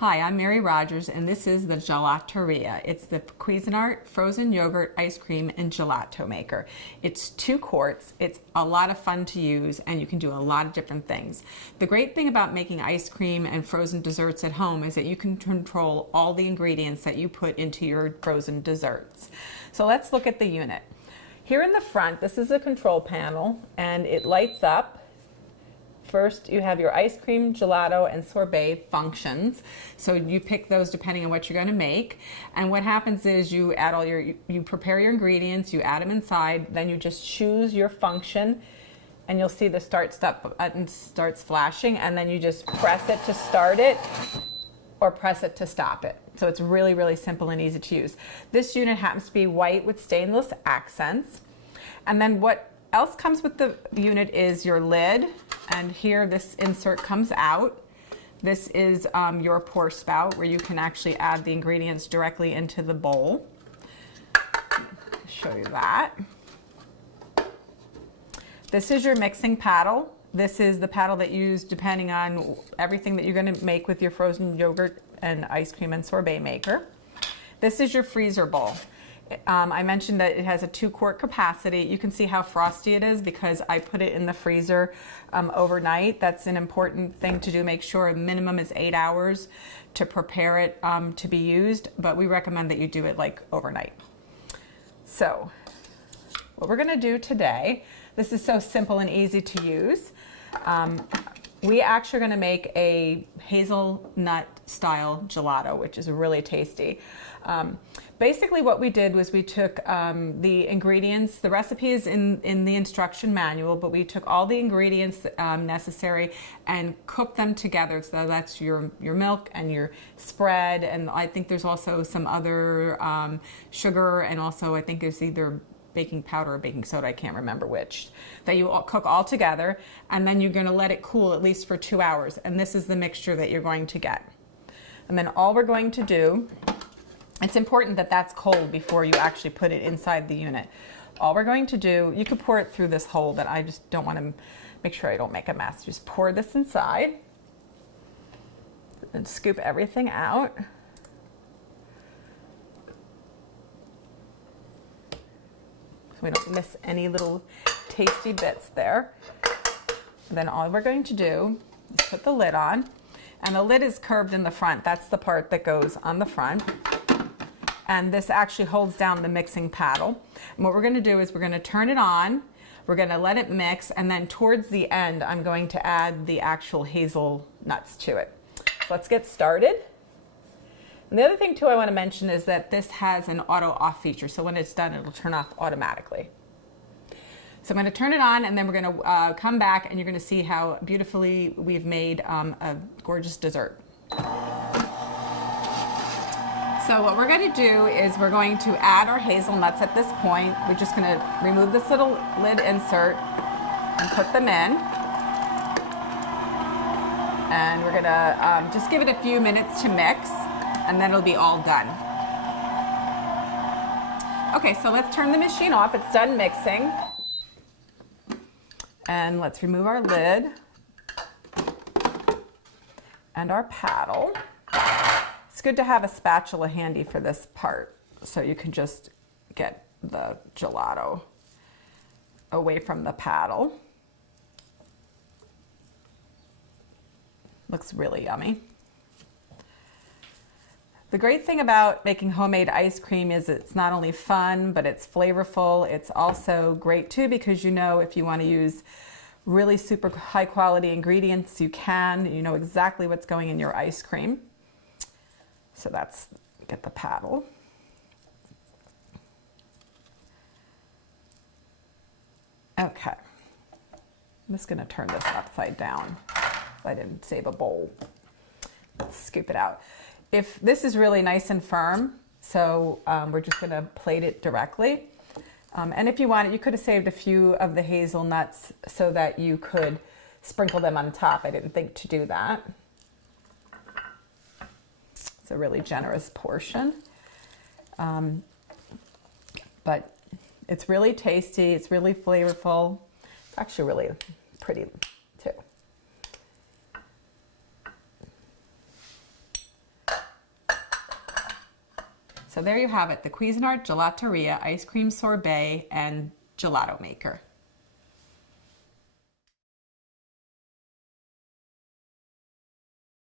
Hi, I'm Mary Rogers, and this is the Gelateria. It's the Cuisinart frozen yogurt ice cream and gelato maker. It's 2 quarts. It's a lot of fun to use, and you can do a lot of different things. The great thing about making ice cream and frozen desserts at home is that you can control all the ingredients that you put into your frozen desserts. So let's look at the unit. Here in the front, this is a control panel, and it lights up. First, you have your ice cream, gelato, and sorbet functions. So you pick those depending on what you're going to make. And what happens is you add you prepare your ingredients, you add them inside, then you just choose your function, and you'll see the start button starts flashing, and then you just press it to start it or press it to stop it. So it's really, really simple and easy to use. This unit happens to be white with stainless accents. And then what else comes with the unit is your lid. And here this insert comes out. This is your pour spout where you can actually add the ingredients directly into the bowl. I'll show you that. This is your mixing paddle. This is the paddle that you use depending on everything that you're going to make with your frozen yogurt and ice cream and sorbet maker. This is your freezer bowl. I mentioned that it has a 2-quart capacity. You can see how frosty it is because I put it in the freezer overnight. That's an important thing to do. Make sure a minimum is 8 hours to prepare it to be used, but we recommend that you do it like overnight. So what we're gonna do today, this is so simple and easy to use. We actually are gonna make a hazelnut style gelato, which is really tasty. Basically what we did was we took the ingredients, the recipe is in the instruction manual, but we took all the ingredients necessary and cooked them together. So that's your milk and your spread, and I think there's also some other sugar, and also I think there's either baking powder or baking soda, I can't remember which, that you cook all together, and then you're gonna let it cool at least for 2 hours, and this is the mixture that you're going to get. And then all we're going to do, it's important that that's cold before you actually put it inside the unit. All we're going to do, you could pour it through this hole, but I just don't want to make sure I don't make a mess. Just pour this inside and scoop everything out. So we don't miss any little tasty bits there. And then all we're going to do is put the lid on, and the lid is curved in the front. That's the part that goes on the front. And this actually holds down the mixing paddle. And what we're gonna do is we're gonna turn it on, we're gonna let it mix, and then towards the end, I'm going to add the actual hazelnuts to it. So let's get started. And the other thing too I wanna mention is that this has an auto off feature. So when it's done, it'll turn off automatically. So I'm gonna turn it on, and then we're gonna come back, and you're gonna see how beautifully we've made a gorgeous dessert. So what we're going to do is we're going to add our hazelnuts at this point. We're just going to remove this little lid insert and put them in. And we're going to just give it a few minutes to mix, and then it'll be all done. Okay, so let's turn the machine off. It's done mixing. And let's remove our lid and our paddle. It's good to have a spatula handy for this part, so you can just get the gelato away from the paddle. Looks really yummy. The great thing about making homemade ice cream is it's not only fun, but it's flavorful. It's also great too, because you know if you want to use really super high quality ingredients, you can. You know exactly what's going in your ice cream. So that's, get the paddle. Okay, I'm just gonna turn this upside down. I didn't save a bowl. Let's scoop it out. If this is really nice and firm, so we're just gonna plate it directly. And if you wanted, you could have saved a few of the hazelnuts so that you could sprinkle them on top. I didn't think to do that. A really generous portion, but it's really tasty, it's really flavorful, it's actually really pretty too. So there you have it, the Cuisinart Gelateria Ice Cream Sorbet and Gelato Maker.